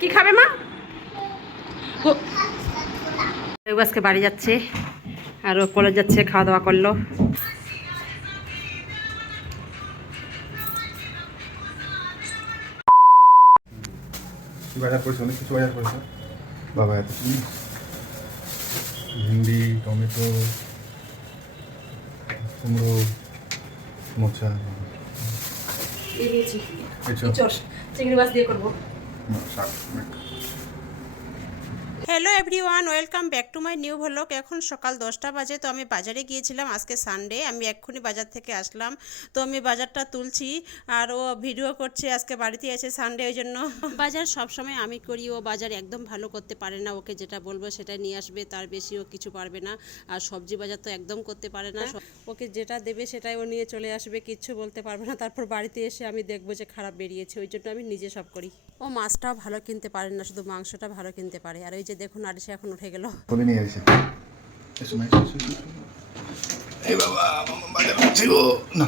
কি খাবে মা? আজকে বাড়ি যাচ্ছে আর ও কলেজ যাচ্ছে, খাওয়া দাওয়া করলো। বাজার করেছে, অনেক কিছু বাজার করেছে বাবা। এত ভিন্ডি, টমেটো, কুমড়ো, মোচা, চিংড়ি মাছ দিয়ে করবো। শাক। Hello everyone, welcome back to my new vlog. এখন সকাল 10টা বাজে। তো আমি বাজারে গিয়েছিলাম, আজকে সানডে। আমি এক্ষুনি বাজার থেকে আসলাম। তো আমি বাজারটা তুলছি আর ও ভিডিও করছে। আজকে বাড়িতে আছে সানডে, ওই জন্য বাজার সবসময় আমি করি। ও বাজার একদম ভালো করতে পারে না। ওকে যেটা বলবো সেটা নিয়ে আসবে, তার বেশি ও কিছু পারবে না। আর সবজি বাজার তো একদম করতে পারে না। ওকে যেটা দেবে সেটাই ও নিয়ে চলে আসবে, কিচ্ছু বলতে পারবে না। তারপর বাড়িতে এসে আমি দেখবো যে খারাপ বেরিয়েছে, ওই জন্য আমি নিজে সব করি। ও মাছটাও ভালো কিনতে পারে না, শুধু মাংসটা ভালো কিনতে পারে। আর ওই যে দেখুন, আর সে এখন উঠে গেল। বলে নিয়ে এসে এসো মা, এসো, এসো, এসো। এই বাবা, মামা বাজার করছে গো। না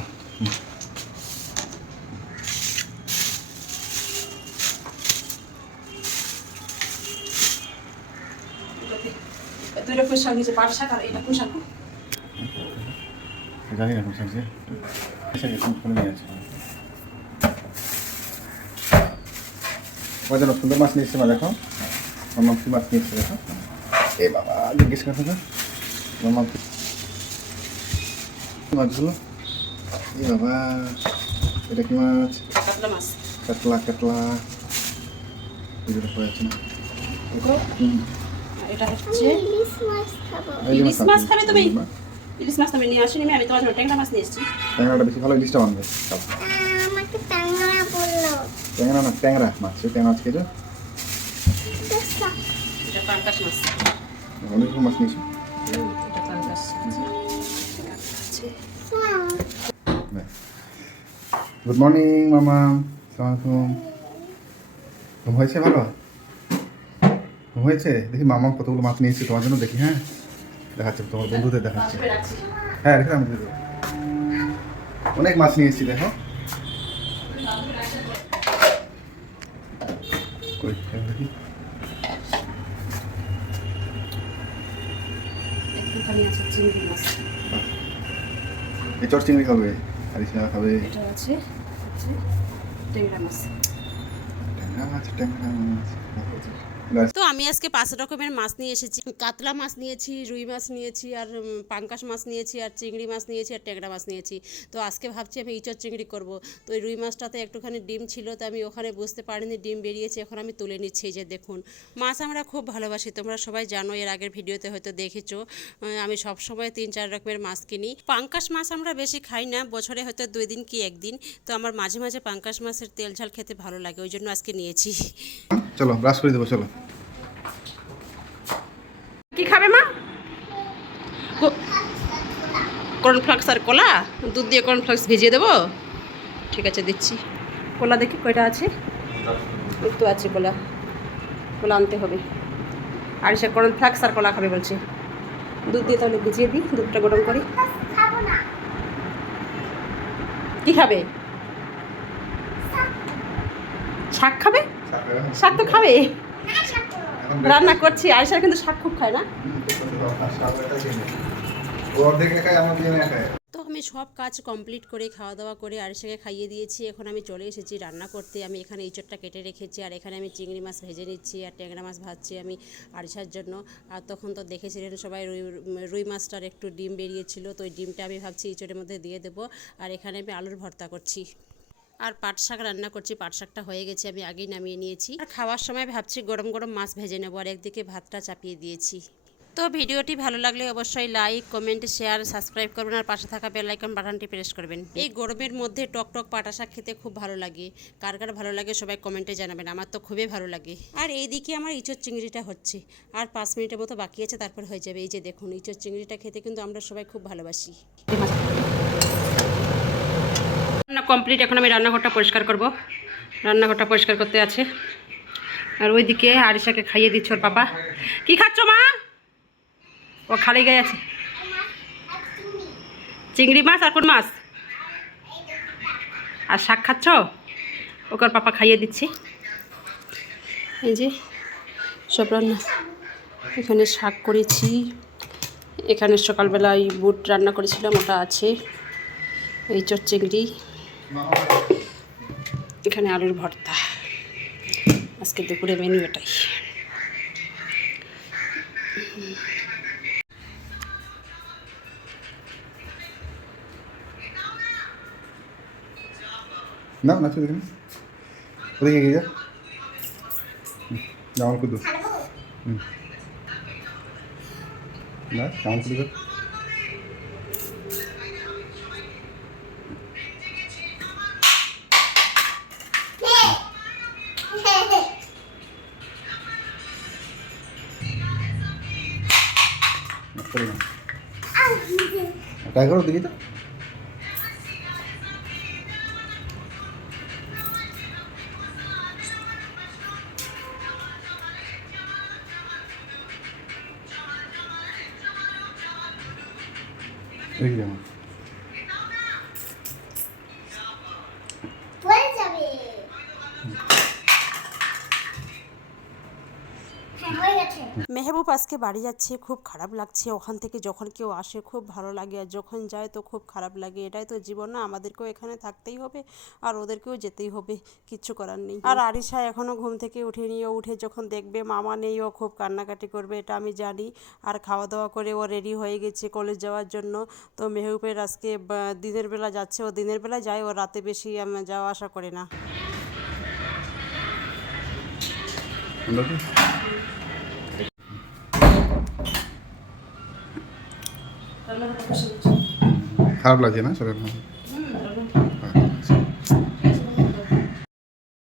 দুইটা পুঁই শাক নিয়েছে, পাট শাক আর এটা পুঁই শাক। জানি না কোন সবজি। এসে গেছে, ফোনে নিয়ে আছে। বাজার সুন্দর মাছ নিয়ে এসছে মা, দেখো মামা কি মাছ নিয়ে এসছে দেখো। এ বাবা, জিজ্ঞেস করতে না মামা মাছগুলো। এ বাবা, এটা কি মাছ? কাতলা মাছ। কাতলা, কাতলা ভিডিওটা পড়ে আছে না। এটা হচ্ছে ইলিশ মাছ। খাবে তুমি? ইলিশ মাছ তুমি নিয়ে আসিনি, আমি তোমার জন্য ট্যাংরা মাছ নিয়ে এসেছি। ট্যাংরাটা বেশি ভালো, ইলিশটা বানবে। আমাকে ট্যাংরা বললো। ট্যাংরা না, ট্যাংরা মাছ। ট্যাংরা মাছ খেয়েছো? এটা পাঙ্কাশ মাছ। অনেক মাছ নিয়েছো। এটা পাঙ্কাশ। গুড মর্নিং মামা, আসসালামাইকুম। ঘুম হয়েছে ভালো? ঘুম হয়েছে? দেখি মামা কতগুলো মাছ নিয়েছি তোমার জন্য, দেখি। হ্যাঁ, দেখাচ্ছে তোমার বন্ধুদের, দেখাচ্ছে। হ্যাঁ, রেখে আমি দেবো। অনেক মাছ নিয়েছি, দেখো। কই দেখি। একটুখানি আছে চিংড়ি মাছ। এই চট চিংড়ি খাবে, আরিশা খাবে। এটা আছে ট্যাংরা মাছ। ট্যাংরা মাছ, ট্যাংরা মাছ। তো আমি আজকে 5 রকমের মাছ নিয়ে এসেছি। কাতলা মাছ নিয়েছি, রুই মাছ নিয়েছি, আর পাঙ্কাশ মাছ নিয়েছি, আর চিংড়ি মাছ নিয়েছি, আর ট্যাংরা মাছ নিয়েছি। তো আজকে ভাবছি আমি ইঁচড় চিংড়ি করব। তো ওই রুই মাছটাতে একটুখানি ডিম ছিল, তো আমি ওখানে বুঝতে পারিনি ডিম বেরিয়েছে। এখন আমি তুলে নিচ্ছি। এই যে দেখুন, মাছ আমরা খুব ভালোবাসি, তোমরা সবাই জানো, এর আগের ভিডিওতে হয়তো দেখেছো। আমি সবসময় 3-4 রকমের মাছ কিনি। পাঙ্কাশ মাছ আমরা বেশি খাই না, বছরে হয়তো 2 দিন কি 1 দিন। তো আমার মাঝে মাঝে পাঙ্কাশ মাছের তেল ঝাল খেতে ভালো লাগে, ওই জন্য আজকে নিয়েছি। চলো ব্রাশ করে দেবো, চলো। কি খাবে মা? কর্নফ্লাক্স আর কলা, দুধ দিয়ে কর্নফ্লাক্স ভিজিয়ে দেবো। ঠিক আছে, দিচ্ছি। কলা দেখি কয়টা আছে। একটু আছে কলা, কলা আনতে হবে। আর সে কর্নফ্লাক্স আর কলা খাবে বলছে। দুধ দিয়ে তাহলে ভিজিয়ে দিই, দুধটা গরম করি। কি খাবে? শাক খাবে? শাক তো খাবে। রান্না করছি, আয়সার কিন্তু শাক খুব খায় না। তো আমি সব কাজ কমপ্লিট করে খাওয়া দাওয়া করে আরিশাকে খাইয়ে দিয়েছি। এখন আমি চলে এসেছি রান্না করতে। আমি এখানে ইঁচড়টা কেটে রেখেছি, আর এখানে আমি চিংড়ি মাছ ভেজে নিচ্ছি, আর ট্যাংরা মাছ ভাজছি আমি আরিশার জন্য। আর তখন তো দেখেছিলেন সবাই, রুই মাছটার একটু ডিম বেরিয়েছিল, তো ওই ডিমটা আমি ভাবছি ইঁচড়ের মধ্যে দিয়ে দেবো। আর এখানে আমি আলুর ভর্তা করছি, আর পাট শাক রান্না করছি। পাট শাকটা হয়ে গেছে, আমি আগেই নামিয়ে নিয়েছি। আর খাওয়ার সময় ভাবছি গরম গরম মাছ ভেজে নেবো, আর একদিকে ভাতটা চাপিয়ে দিয়েছি। তো ভিডিওটি ভালো লাগলে অবশ্যই লাইক, কমেন্ট, শেয়ার, সাবস্ক্রাইব করবেন, আর পাশে থাকা বেল আইকন বাটনটি প্রেস করবেন। এই গরমের মধ্যে টক টক পাটা শাক খেতে খুব ভালো লাগে। কার কার ভালো লাগে সবাই কমেন্টে জানাবেন, আমার তো খুবই ভালো লাগে। আর এইদিকে আমার ইঁচড় চিংড়িটা হচ্ছে, আর 5 মিনিটের মতো বাকি আছে, তারপর হয়ে যাবে। এই যে দেখুন, ইঁচড় চিংড়িটা খেতে কিন্তু আমরা সবাই খুব ভালোবাসি। রান্না কমপ্লিট। এখন আমি রান্নাঘরটা পরিষ্কার করব। রান্নাঘরটা পরিষ্কার করতে আছে। আর ওইদিকে আরিশাকে খাইয়ে দিচ্ছ ওর পাপা। কি খাচ্ছ মা? ও খালি গায়ে আছে। চিংড়ি মাছ আর কোন মাছ? আর শাক খাচ্ছ? ওকে ওর পাপা খাইয়ে দিচ্ছি। এই যে সব রান্না, এখানে শাক করেছি, এখানে সকালবেলায় বুট রান্না করেছিলাম ওটা আছে, এই চিংড়ি, এখানে আলুর ভর্তা। আজকে দুপুরে মেনু এটাই। না না শুধু ওদিকে গিয়ে যা জামাল কুদু না জামাল কুদু করি না ট্রাই করো দেখি তো দেখি যেমন পড়ে যাবে। হ্যাঁ, হয়ে গেছে। মেহবুব আজকে বাড়ি যাচ্ছে, খুব খারাপ লাগছে। ওখান থেকে যখন কেউ আসে খুব ভালো লাগে, আর যখন যায় তো খুব খারাপ লাগে। এটাই তো জীবন না, আমাদেরকেও এখানে থাকতেই হবে আর ওদেরকেও যেতেই হবে, কিচ্ছু করার নেই। আর আরিশা এখনও ঘুম থেকে উঠেনি, ও উঠে যখন দেখবে মামা নেই ও খুব কান্নাকাটি করবে, এটা আমি জানি। আর খাওয়া দাওয়া করে ও রেডি হয়ে গেছে কলেজ যাওয়ার জন্য। তো মেহবুবের আজকে দিনের বেলা যাচ্ছে, ও দিনের বেলা যায়, ও রাতে বেশি যাওয়া আসা করে না। খারাপ লাগছে না শরীর?